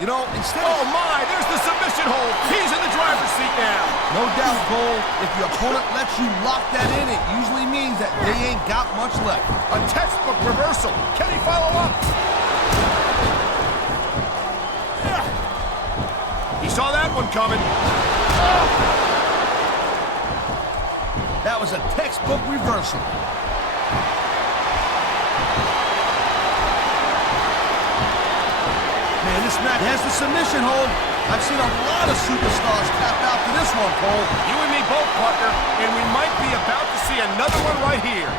You know, instead of... Oh, my, there's the submission hold. He's in the driver's seat now. No doubt, Cole, if your opponent lets you lock that in, it usually means that they ain't got much left. A textbook reversal. Can he follow up? He saw that one coming. That was a textbook reversal. Man, this match has the submission hold. I've seen a lot of superstars tap out to this one, Cole. You and me both, partner, and we might be about to see another one right here.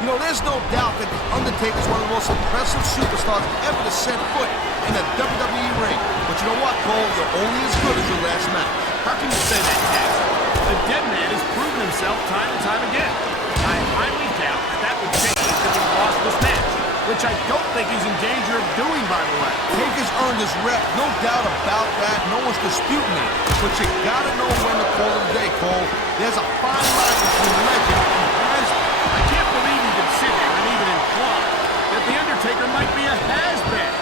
You know, there's no doubt that The Undertaker is one of the most impressive superstars ever to set foot in a WWE ring. But you know what, Cole? You're only as good as your last match. How can you say that, Cass? The dead man has proven himself time and time again. I highly doubt that would change if he lost this match, which I don't think he's in danger of doing, by the way. Taker's earned his rep, no doubt about that. No one's disputing it. But you gotta know when to call it a day, Cole. There's a fine line between legend and has-been. I can't believe you could sit here and even imply that The Undertaker might be a has-been.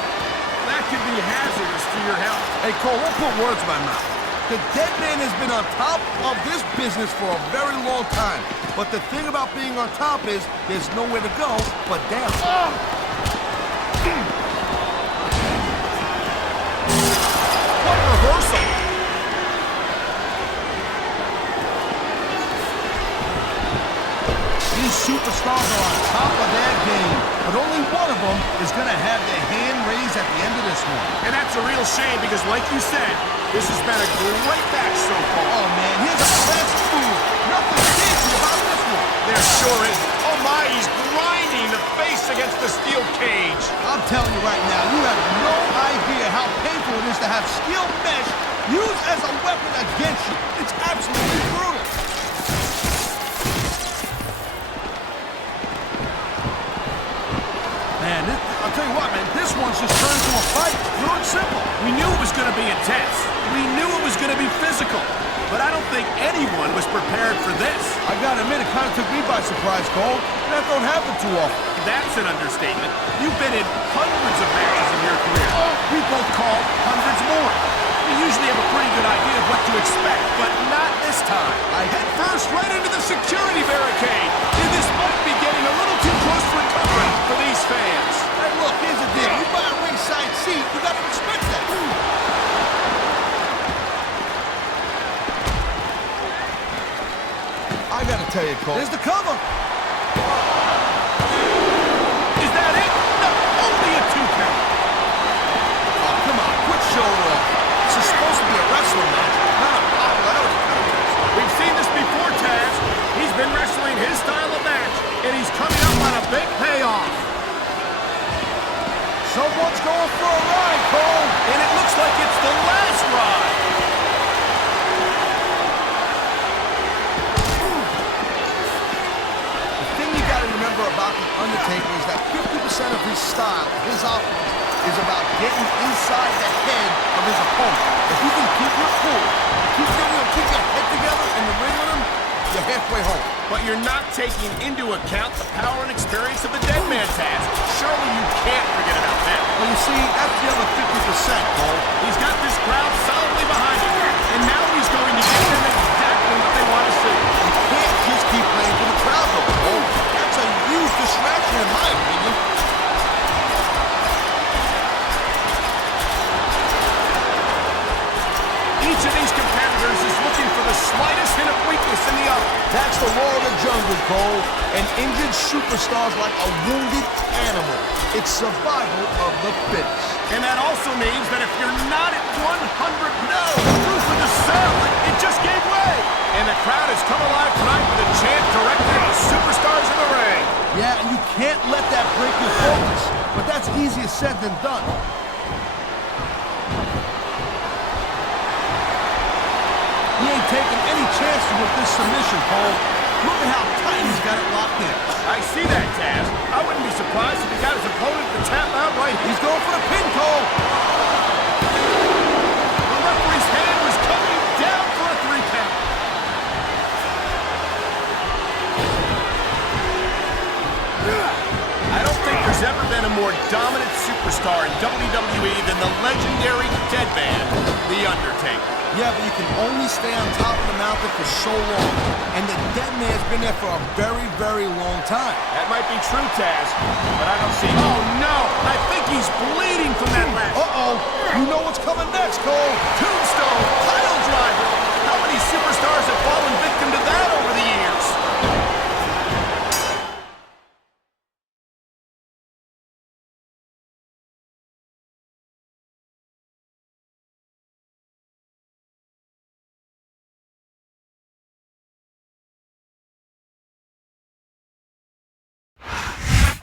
That could be hazardous to your health. Hey, Cole, don't put words in my mouth. The dead man has been on top of this business for a very long time. But the thing about being on top is there's nowhere to go but down. What a reversal! These superstars are on top of their game, but only one of them is going to have their hand raised at the end of this one. And that's a real shame because, like you said, this has been a great match so far. Oh, man, here's a classic move. Nothing fancy about this one. There sure is. Oh, my, he's grinding the face against the steel cage. I'm telling you right now, you have no idea how painful it is to have steel mesh used as a weapon against you. It's absolutely brutal. Man, I'll tell you what, man, this one's just turned into a fight. Pure and simple. We knew it was going to be intense. We knew it was going to be physical. But I don't think anyone was prepared for this. I gotta admit, it kind of took me by surprise, Cole. That don't happen too often. That's an understatement. You've been in hundreds of matches in your career. We both called hundreds more. We usually have a pretty good idea of what to expect, but not this time. I head first right into the security barricade. And this might be getting a little too close for comfort for these fans. Hey, look, here's the deal. You buy a ringside seat, you gotta respect that. I gotta tell you, Cole. There's the cover. Is that it? No, only a 2 count. Oh, come on, quit showing off. This is supposed to be a wrestling match, not a popularity contest. We've seen this before, Taz. He's been wrestling his style of match, and he's coming up on a big payoff. Someone's going for a ride, Cole. And it looks like it's the last ride. About The Undertaker is that 50% of his style, his offense, is about getting inside the head of his opponent. If you can keep your cool, keep your head together in the ring with him, you're halfway home. But you're not taking into account the power and experience of the dead man, Taz. Surely you can't forget about that. Well, you see, that's the other 50%, Cole. He's got this crowd solidly behind him, and now he's going to give them exactly what they want to see. You can't just keep playing for the crowd, though, Cole. That's a huge distraction, in my opinion. Each of these competitors is looking for the slightest hint of weakness in the other. That's the law of the jungle, Cole. An injured superstar's like a wounded animal. It's survival of the fittest. And that also means that if you're not at 100, no, proof of the cell, it just gave way. And the crowd has come alive tonight with a chant directed at the superstars in the ring. Yeah, and you can't let that break your focus. But that's easier said than done. He ain't taking any chances with this submission, Cole. Look at how tight he's got it locked in. I see that, Taz. I wouldn't be surprised if he got his opponent to tap out right here. He's going for the pin, Cole. The referee's hand was coming down for a 3 count. and the legendary dead man, The Undertaker. Yeah, but you can only stay on top of the mountain for so long, and the dead man's been there for a very, very long time. That might be true, Taz, but I don't see... Oh, no! I think he's bleeding from that latch. Uh-oh! You know what's coming next, Cole! Tombstone, pile driver. How many superstars have fallen victim to that over the years?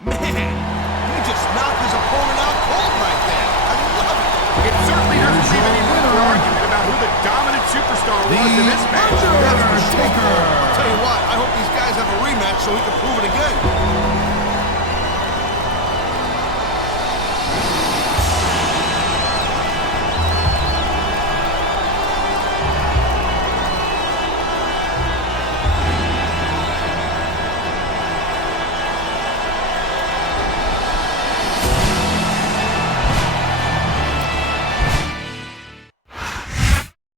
Man, he just knocked his opponent out cold right there. I love it. It certainly doesn't leave any room for argument about who the dominant superstar was in this match. That's for sure. I'll tell you what, I hope these guys have a rematch so he can prove it again.